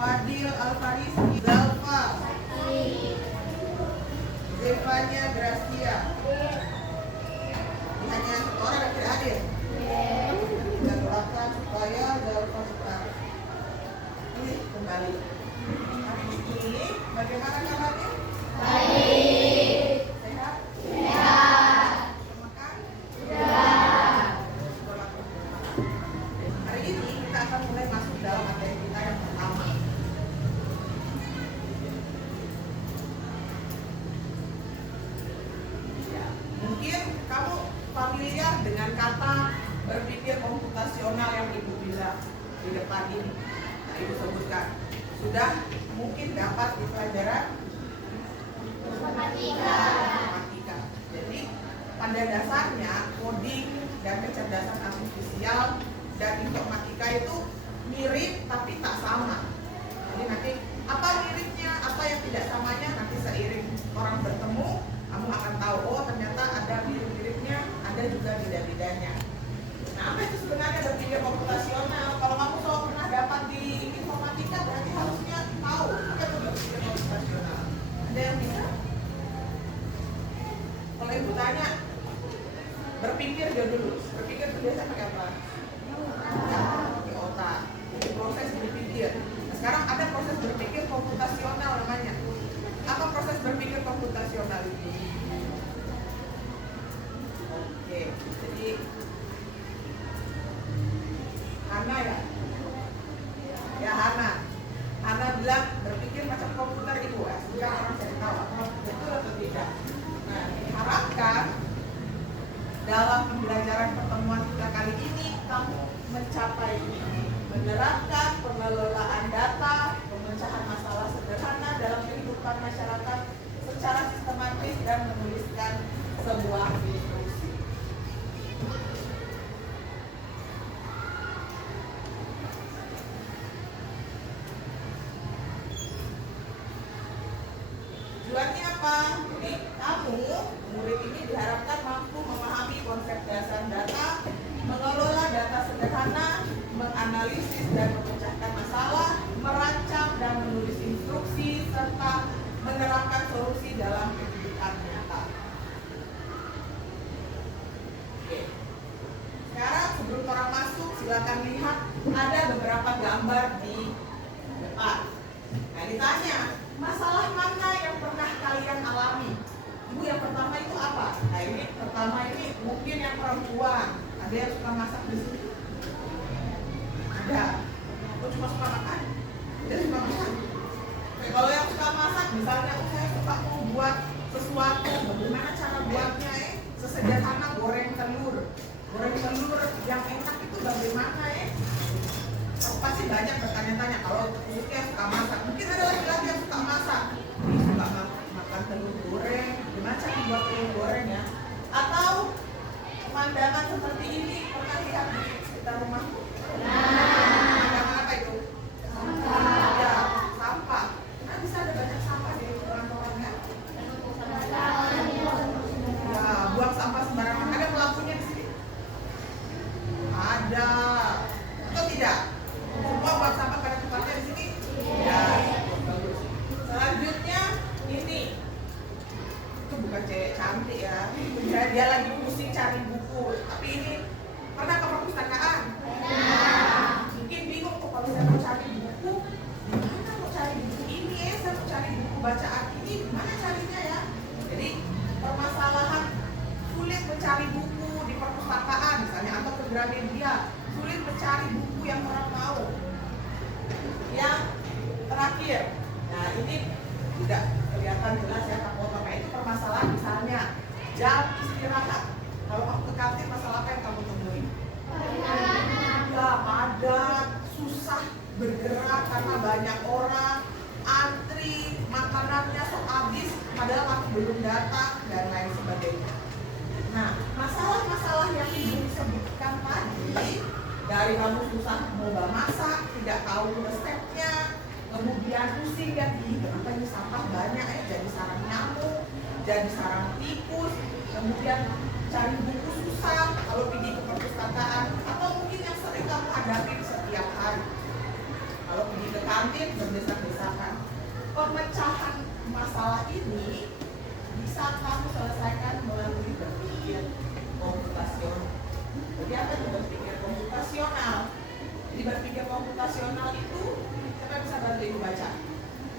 Fadil Alfarisi, Zalfa, Zevania Gracia. Ini hanya satu orang yang tidak hadir. Kita doakan supaya Zalfa cepat pulih kembali. Hari ini bagaimana kabarnya? Baik. Sehat? Sehat. Makan? Sudah. Hari ini kita akan mulai masuk dalam materi kita yang pertama. Ya, mungkin kamu familiar dengan kata berpikir komputasional yang Ibu bilang di depan ini. Nah, Ibu sebutkan. Sudah mungkin dapat di pelajaran matematika. Jadi pada dasarnya coding dan kecerdasan artifisial dan informatika itu mirip tapi tak sama. Jadi nanti apa miripnya, apa yang tidak samanya nanti seiring orang bertemu kamu akan tahu, oh ternyata ada mirip-miripnya, ada juga beda-bedanya. Nah, apa itu sebenarnya berpikir komputasional? Kalau kamu selalu pernah dapat di informatika berarti harusnya tahu apa itu berpikir komputasional. Ada yang bisa? Kalau Ibu tanya, berpikir dia dulu. Berpikir itu biasa pakai apa? Pakai otak. Jadi proses berpikir. Nah, sekarang ada proses berpikir komputasional namanya. Apa proses berpikir komputasional itu? Oke, jadi Hana ya? Ya Hana. Hana bilang berpikir macam komputer Ibu. Sekarang orang saya tahu apa betul atau tidak. Nah, diharapkan dalam pembelajaran pertemuan kita kali ini kamu mencapai ini, menerapkan pengelolaan data, pemecahan masalah sederhana dalam kehidupan masyarakat secara sistematis dan menuliskan sebuah instruksi. Tujuannya apa? Jadi kamu, murid ini diharapkan mampu memahami konsep dasar data, mengelola data sederhana, menganalisis dan memecahkan masalah, merancang dan menulis instruksi, serta menerapkan solusi dalam kehidupan nyata. Oke. Sekarang sebelum orang masuk, silakan lihat ada beberapa gambar di depan. Nah, ditanya, masalah mana yang pernah kalian alami? Ibu, yang pertama itu apa? Nah, ini pertama ini mungkin yang perempuan. Ada yang suka masak di sini? Ada. Aku cuma suka makan. Dia suka masak. Oke, kalau yang suka masak, misalnya saya suka mau buat sesuatu, bagaimana cara buatnya? Sesederhana goreng telur. Goreng telur yang enak itu bagaimana? Pasti banyak bertanya-tanya kalau khususnya yang suka masak. Mungkin ada laki-laki yang suka masak, dia suka makan telur goreng. Gimana cara buat telur goreng ya? Atau pemandangan seperti ini pernah lihat di sekitar rumahku? Pemandangan apa itu? Ya, sampah. Nah, bisa ada banyak sampah di lingkungan ya. Ya, buang sampah sembarangan. Ada pelakunya di sini? Ada. Atau tidak? Semua buang sampah pada tempatnya di sini? Ya. Selanjutnya ini. Itu bukan cewek cantik ya. Dia lagi pusing cari buku. Tapi ini pernah ke perpustakaan? Mungkin bingung kok kalau saya mau cari buku. Gimana mau cari buku ini ya? Saya mau cari buku bacaan ini. Gimana carinya ya? Jadi permasalahan sulit mencari buku di perpustakaan misalnya atau ke Gramedia. Sulit mencari buku yang orang mau. Yang terakhir, nah ini tidak kelihatan jelas ya fotonya, itu permasalahan misalnya jam istirahat. Kalau kamu ke kantin, masalah apa yang kamu temui? Ya, padat, susah bergerak karena banyak orang, antri, makanannya sok habis padahal kamu belum datang dan lain sebagainya. Nah, masalah-masalah yang Ibu sebutkan tadi, dari kamu susah mau masak, tidak tahu resepnya, kemudian pusing dan kenapa ini sampah banyak jadi sarang nyamuk, jadi sarang tikus, kemudian cari buku susah kalau pergi ke perpustakaan, atau mungkin yang sering kamu hadapi setiap hari. Kalau pergi ke kantin berdesak-desakan. Pemecahan masalah ini bisa kamu selesaikan melalui berpikir komputasional. Jadi apa itu berpikir komputasional? Di berpikir komputasional itu, siapa bisa bantu ibu baca?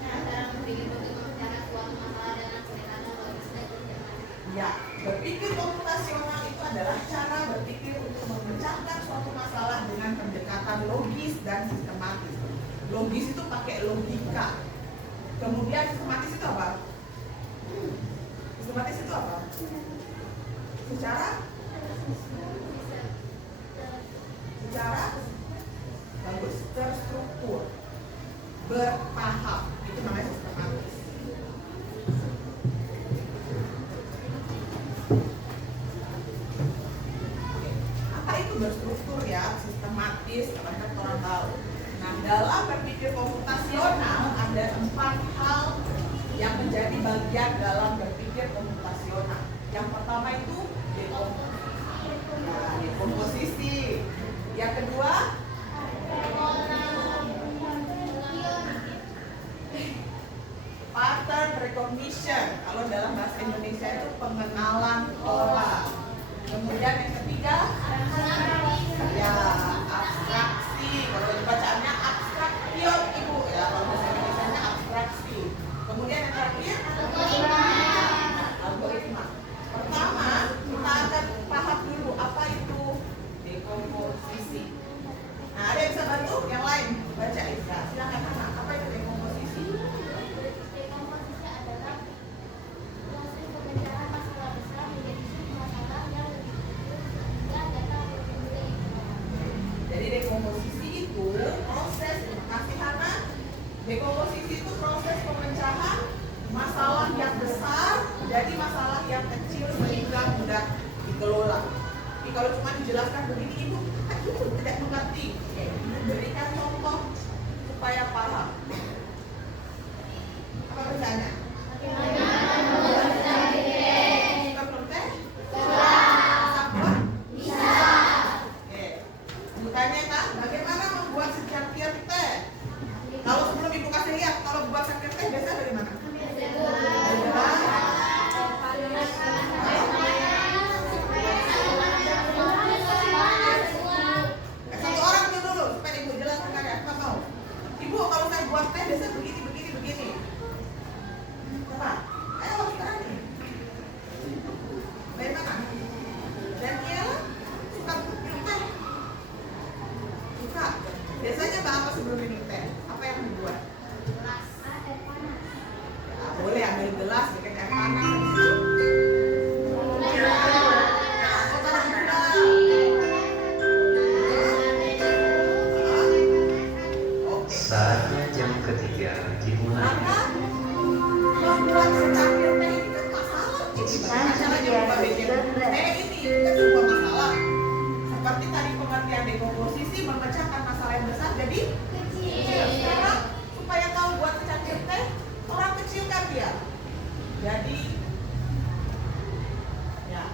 Dalam berpikir untuk memecahkan suatu masalah dengan pendekatan logis dan cermat. Ya, berpikir komputasional itu adalah cara berpikir untuk memecahkan suatu masalah dengan pendekatan logis dan sistematis. Logis itu pakai logika. Kemudian sistematis itu apa? Sistematis itu apa? Secara bagus, terstruktur, bertahap, itu namanya sistematis. Apa itu berstruktur ya? Sistematis, teman-teman orang tahu. Nah, dalam berpikir komputasional ada 4 hal yang menjadi bagian dalam berpikir komputasional. Yang pertama itu dekomposisi. Yang kedua, pattern recognition. Kalau dalam bahasa Indonesia itu pengenalan pola. Kemudian yang ketiga, ya abstraksi. Kalau bacaannya abstraktion ibu ya. Kalau bahasa Indonesia abstraksi. Kemudian yang terakhir, algoritma. Pertama, kita akan paham dulu apa itu dekomposisi. Nah, ada yang bisa bantu? Yang lain baca Isra. Silakan Hana. Apa itu dekomposisi? Dekomposisi adalah proses pemecahan masalah besar menjadi masalah yang lebih kecil sehingga dapat berbentuk informasi. Jadi dekomposisi itu proses, kasih Hana. Dekomposisi itu proses pemecahan masalah yang besar jadi masalah yang kecil sehingga mudah dikelola. Jadi kalau cuma dijelaskan begini ibu, ibu tidak mengerti. Ibu berikan contoh supaya paham. Apa pertanyaannya? Suka belum teh? Bisa buat? Bisa. Oke. Ibu tanya Kak, bagaimana membuat secangkir teh? Kalau sebelum ibu kasih lihat, kalau buat secangkir teh biasa dari mana? Satu orang dulu supaya ibu jelaskan ya, apa mau? Ibu kalau saya buat teh biasa begini. Coba, ayo sekarang nih. Bagaimana? Dan dia suka minum teh. Suka. Biasanya apa sebelum minum teh? Apa yang dibuat? Air panas. Ya, boleh ambil gelas bikin air panas. Saatnya jam ketiga dimulai. Maka membuat secangkir teh ini kan masalah. Jadi bagaimana caranya membuat teh ini kan sebuah masalah. Seperti tadi pengertian dekomposisi memecahkan masalah yang besar jadi kecil. Sekarang supaya tahu buat secangkir teh, orang kecil kan dia. Jadi ya.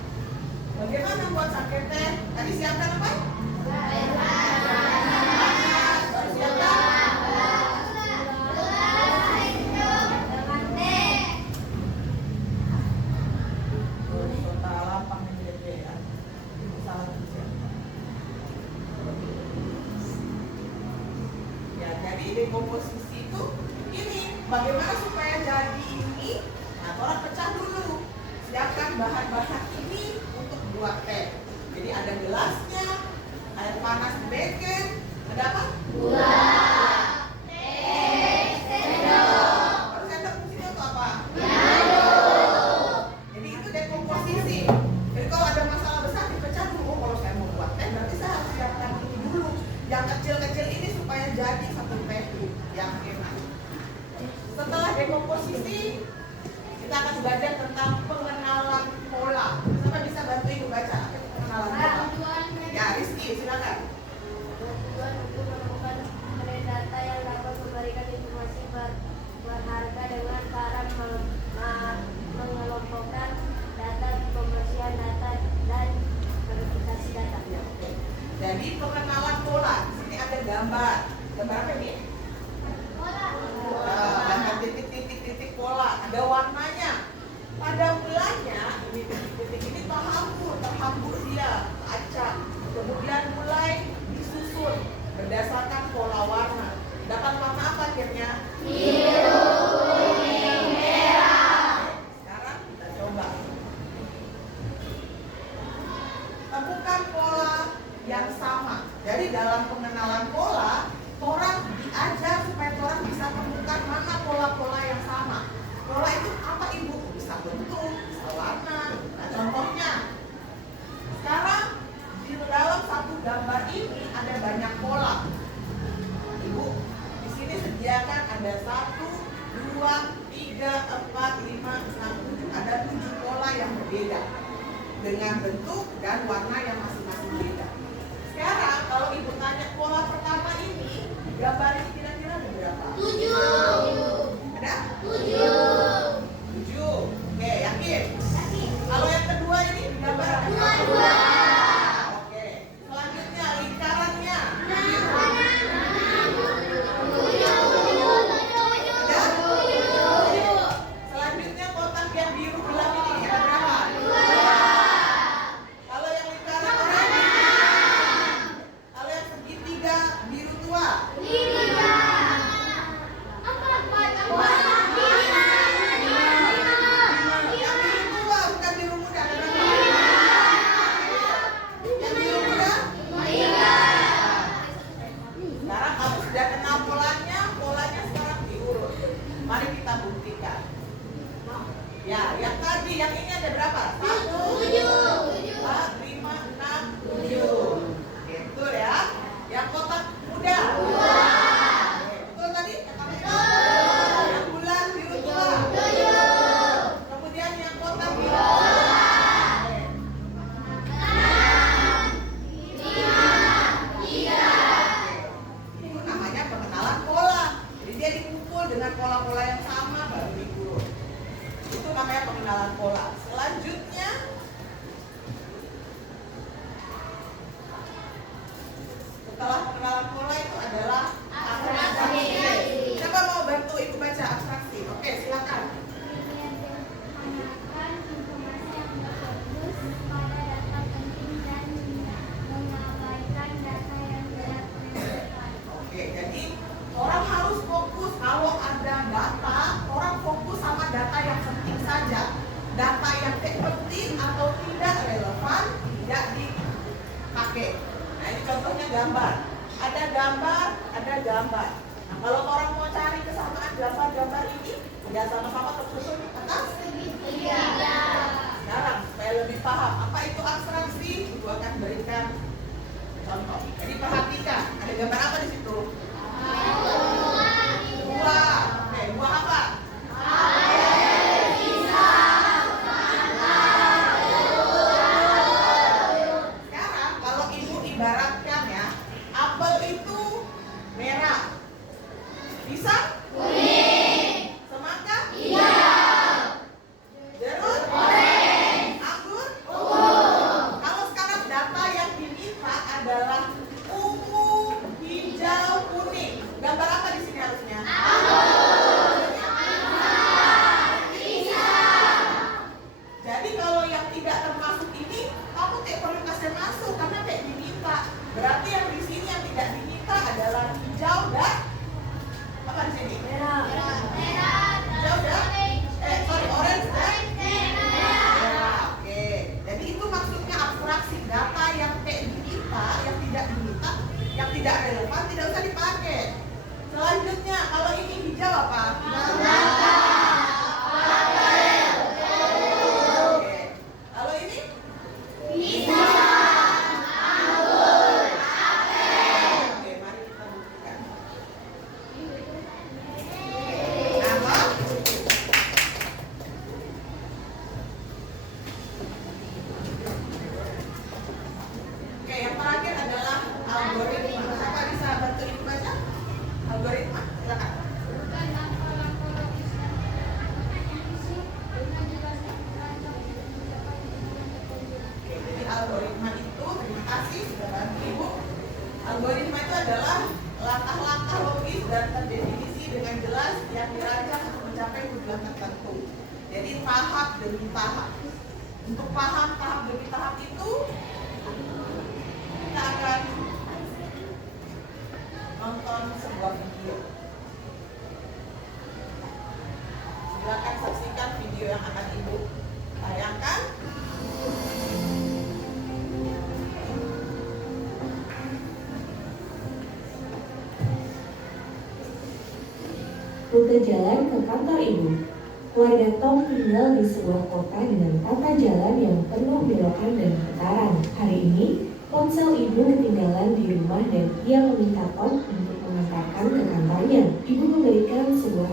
Bagaimana buat secangkir teh? Tadi siapkan apa? Dekomposisi itu ini bagaimana supaya jadi ini. Nah, orang pecah dulu, siapkan bahan-bahan ini untuk buat teh. Jadi ada gelasnya, air panas beken, ada apa? Gula. Kalau sendok fungsinya untuk apa? Jadi itu dekomposisi. Jadi kalau ada masalah besar dipecah dulu. Kalau saya mau buat teh berarti saya harus siapkan ini dulu. Yang kecil-kecil ini supaya jadi satu teh yang enak. Setelah dekomposisi, kita akan belajar tentang pengenalan pola. Siapa bisa bantu ibu baca apa itu pengenalan pola? Ya, Rizky, silakan. Tujuan untuk menemukan metadata yang dapat memberikan informasi berharga dengan cara mengelompokkan data, pembersihan data, dan verifikasi data. Jadi pengenalan pola. Di sini ada gambar. Gambar apa ini? ada 1, 2, 3, 4, 5, 6, 7. Ada 7 pola yang berbeda dengan bentuk dan warna yang masing-masing beda. Sekarang kalau ibu tanya pola pertama ini, gambar ini kira-kira ada berapa? 7. Ada? 7. 7. Oke, yakin? Kalau yang kedua ini gambar ada? 2. Oke. Selanjutnya lingkarannya. Ada? Selanjutnya kotak yang biru gelap ini ada berapa? 2. Kalau yang lingkaran oranye? Kalau yang segitiga biru tua? 3. Yang biru tua bukan biru muda ada berapa? Yang biru muda? 3. Sekarang kamu sudah kenal polanya sekarang diurut. Mari kita buktikan. Ya, yang tadi, yang ini ada berapa? 1, 4, 5, 6, 7. Oke, betul ya. Yang kotak muda? 2. Betul tadi? Yang bulan biru tua? 7. Kemudian yang kotak biru? Oke. Itu namanya pengenalan pola. Jadi dia dikumpul dengan pola-pola yang sama baru diurut. Itu namanya pengenalan pola. Selanjutnya setelah pengenalan pola itu adalah abstraksi. Siapa mau bantu ibu baca abstraksi? Oke, silakan. Menanyakan informasi yang berfokus pada data penting dan mengabaikan data yang tidak relevan. Oke, jadi orang harus fokus kalau ada data, orang fokus sama data yang penting saja. Data yang penting atau tidak relevan tidak dipakai. Nah, ini contohnya gambar. Ada gambar, ada gambar. Nah, kalau orang mau cari kesamaan gambar-gambar ini, ya sama-sama tersusun di atas. Sekarang supaya lebih paham apa itu abstraksi, ibu akan berikan contoh. Jadi perhatikan, ada gambar apa di situ? Buah. Oke, buah apa? Sekarang kalau ibu ibaratkan ya, apel itu merah, pisang kuning, semangka hijau, jeruk anggur ungu. Kalau sekarang data yang diminta adalah ungu, hijau, kuning. Gambar apa di sini harusnya? Jadi kalau yang tidak termasuk ini, kamu tidak perlu kasih masuk karena tidak diminta. Berarti yang di sini yang tidak diminta adalah hijau dan apa di sini? Hijau dan orange dan merah. Oke. Jadi itu maksudnya abstraksi, data yang tidak diminta, yang tidak relevan tidak usah dipakai. Selanjutnya kalau ini hijau apa? Oke. Kalau ini? Oke, mari kita buktikan. Nama? Oke, yang terakhir adalah algoritma. Siapa bisa bantu ibu baca? Algoritma, silakan. Bukan langkah-langkah logis dan visi dengan jelas dan terancam untuk mencapai tujuan tertentu. Oke, jadi algoritma itu, terima kasih sudah bantu ibu. Algoritma itu adalah langkah-langkah logis dan terdefinisi dengan jelas yang dirancang untuk mencapai tujuan tertentu. Jadi tahap demi tahap. Untuk paham tahap demi tahap itu, kita akan nonton sebuah video. Silakan saksikan video yang akan ibu tayangkan. Rute jalan ke kantor ibu. Keluarga Tom tinggal di sebuah kota dengan tata jalan yang penuh belokan dan putaran. Hari ini, ponsel ibu ketinggalan di rumah dan ia meminta Tom untuk mengantarkan ke kantornya. Ibu memberikan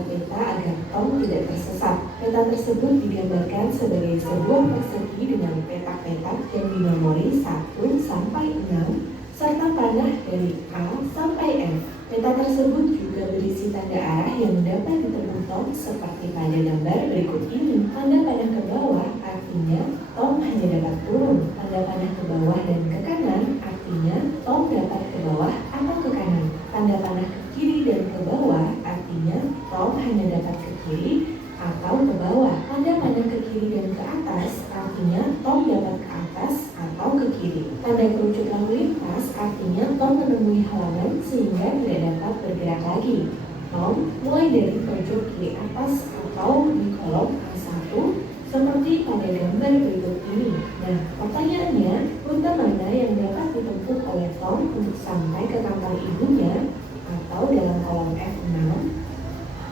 peta agar Tom tidak tersesat. Peta tersebut digambarkan sebagai sebuah persegi dengan petak-petak yang dinomori 1 sampai 6 serta panah dari A sampai F. Peta tersebut juga berisi tanda arah yang dapat ditempuh Tom seperti pada gambar berikut ini. Tanda panah ke bawah artinya Tom hanya dapat turun. Tanda panah ke bawah dan ke kanan artinya Tom dapat ke bawah atau ke kanan. Tanda panah ke kiri dan ke bawah artinya Tom hanya dapat ke kiri atau ke bawah. Tanda panah ke kiri dan ke atas artinya Tom dapat ke atas atau ke kiri. Tanda kerucut lalu lintas artinya Tom menemui halaman sehingga tidak dapat bergerak lagi. Tom mulai dari pojok kiri atas atau di kolom A1 seperti pada gambar berikut ini. Nah, pertanyaannya, rute mana yang dapat ditempuh oleh Tom untuk sampai ke kantor ibunya atau dalam kolom F6?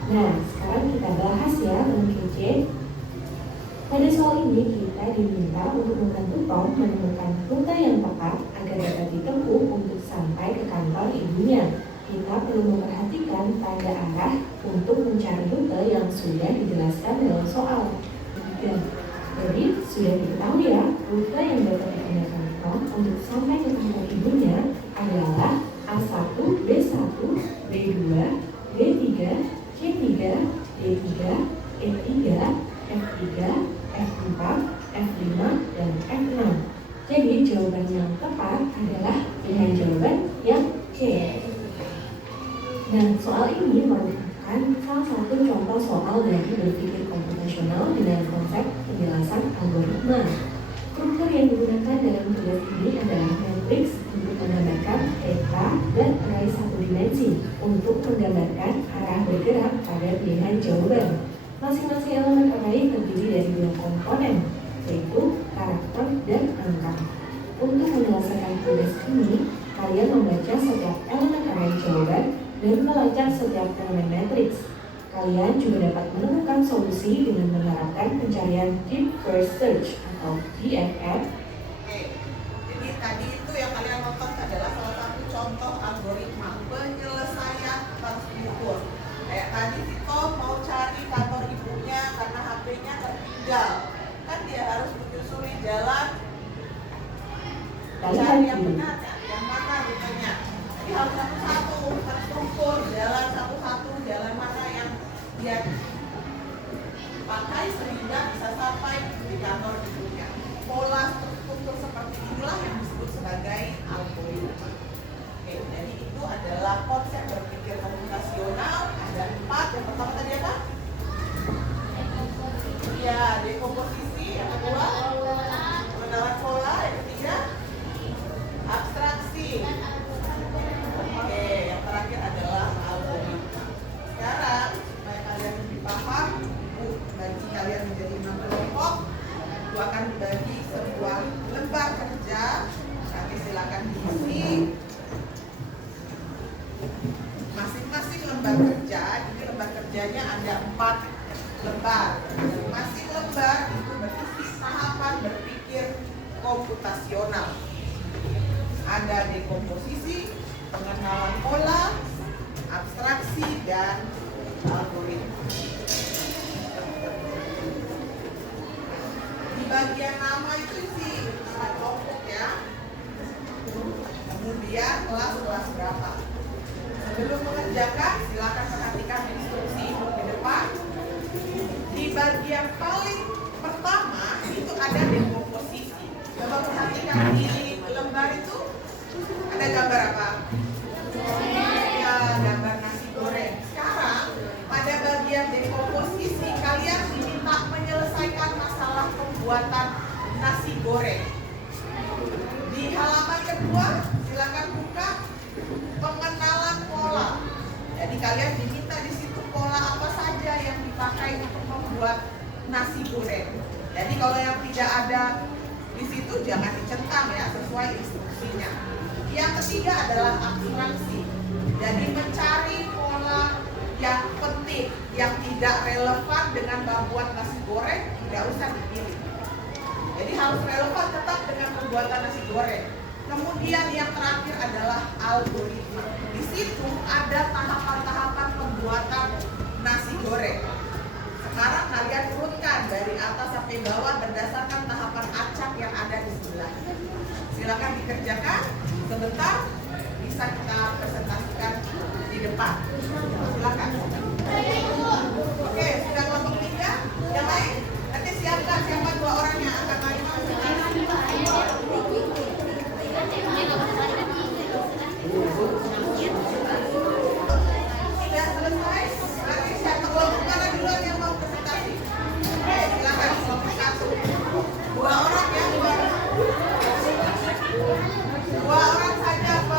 Nah, sekarang kita bahas ya, teman kece. Pada soal ini kita diminta untuk membantu Tom menemukan rute yang tepat agar dapat ditempuh untuk sampai ke kantor ibunya. Kita perlu memperhatikan tanda arah untuk mencari rute yang sudah dijelaskan dalam soal. Jadi sudah diketahui ya, rute yang dapat digunakan Tom untuk sampai ke kantor ibunya adalah A1, B1, B2, B3, C3, D3, E3, F3, F4, F5, dan F6. Jadi jawaban yang tepat adalah pilihan jawaban yang C. Nah, soal ini merupakan salah satu contoh soal dari berpikir komputasional dengan konsep penjelasan algoritma. Struktur yang digunakan dalam tugas ini adalah matriks untuk menggambarkan peta dan array satu dimensi untuk menggambarkan arah bergerak pada pilihan jawaban. Masing-masing elemen array terdiri dari 2 komponen, yaitu karakter dan angka. Untuk menyelesaikan tugas ini, kalian membaca setiap elemen array jawaban dan melacak setiap elemen matriks. Kalian juga dapat menemukan solusi dengan menerapkan pencarian Deep First Search atau DFS. Oke, jadi tadi itu yang kalian nonton adalah salah satu contoh algoritma penyelesaian transtruktur. Kayak tadi si Tom mau cari kantor ibunya karena HP-nya tertinggal. Kan dia harus menyusuri jalan cari yang benar ya, yang mana rutenya. Jadi harus satu-satu terstruktur, jalan satu-satu, jalan mana yang dia pakai sehingga bisa sampai di kantor ibunya. Pola struktur seperti inilah yang disebut sebagai algoritma. Oke, jadi itu adalah konsep berpikir komputasional. Ada 4. Yang pertama tadi apa? Ya, dekomposisi. Yang kedua, pengenalan pola. Yang ketiga, abstraksi. Oke, yang terakhir adalah algoritma. Sekarang supaya kalian lebih paham, bagi kalian menjadi 6 kelompok. Aku akan dibagi sebuah lembar kerja. Nanti silakan diisi. Masing-masing lembar kerja, ini lembar kerjanya ada 4 lembar. Masing lembar itu berisi tahapan berpikir komputasional. Ada dekomposisi, pengenalan pola, abstraksi, dan algoritma. Di bagian nama itu isi nama kelompok ya. Kemudian kelas berapa. Sebelum mengerjakan, silakan perhatikan instruksi di depan. Di bagian paling pertama itu ada dekomposisi. Coba perhatikan di lembar itu ada gambar apa? Ya, gambar nasi goreng. Sekarang pada bagian dekomposisi kalian diminta menyelesaikan masalah pembuatan nasi goreng. Di halaman kedua silakan buka pengenalan pola. Jadi kalian diminta di situ pola apa saja yang dipakai untuk membuat nasi goreng. Jadi kalau yang tidak ada di situ jangan dicentang ya, sesuai instruksinya. Yang ketiga adalah abstraksi. Jadi mencari pola yang penting, yang tidak relevan dengan membuat nasi goreng tidak usah dipilih. Jadi harus relevan tetap dengan pembuatan nasi goreng. Kemudian yang terakhir adalah algoritma. Di situ ada tahapan-tahapan pembuatan nasi goreng. sampai bawah berdasarkan tahapan acak yang ada di sebelah. Silakan dikerjakan sebentar, bisa kita presentasikan di depan. Silakan. Oke, sudah kelompok 3. Yang lain nanti siapkan siapa 2 orang yang akan maju. Sudah selesai. Nanti siapa kelompok mana duluan yang mau presentasi? Oke, silakan kelompok 1. 2 orang ya, 2 orang saja.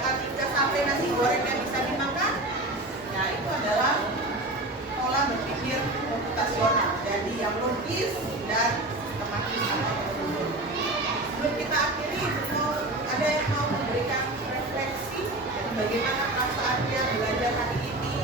membedakan hingga sampai nasi gorengnya bisa dimakan? Nah, itu adalah pola berpikir komputasional. Jadi yang logis dan sistematis. Sebelum kita akhiri, ada yang mau memberikan refleksi bagaimana perasaannya belajar hari ini?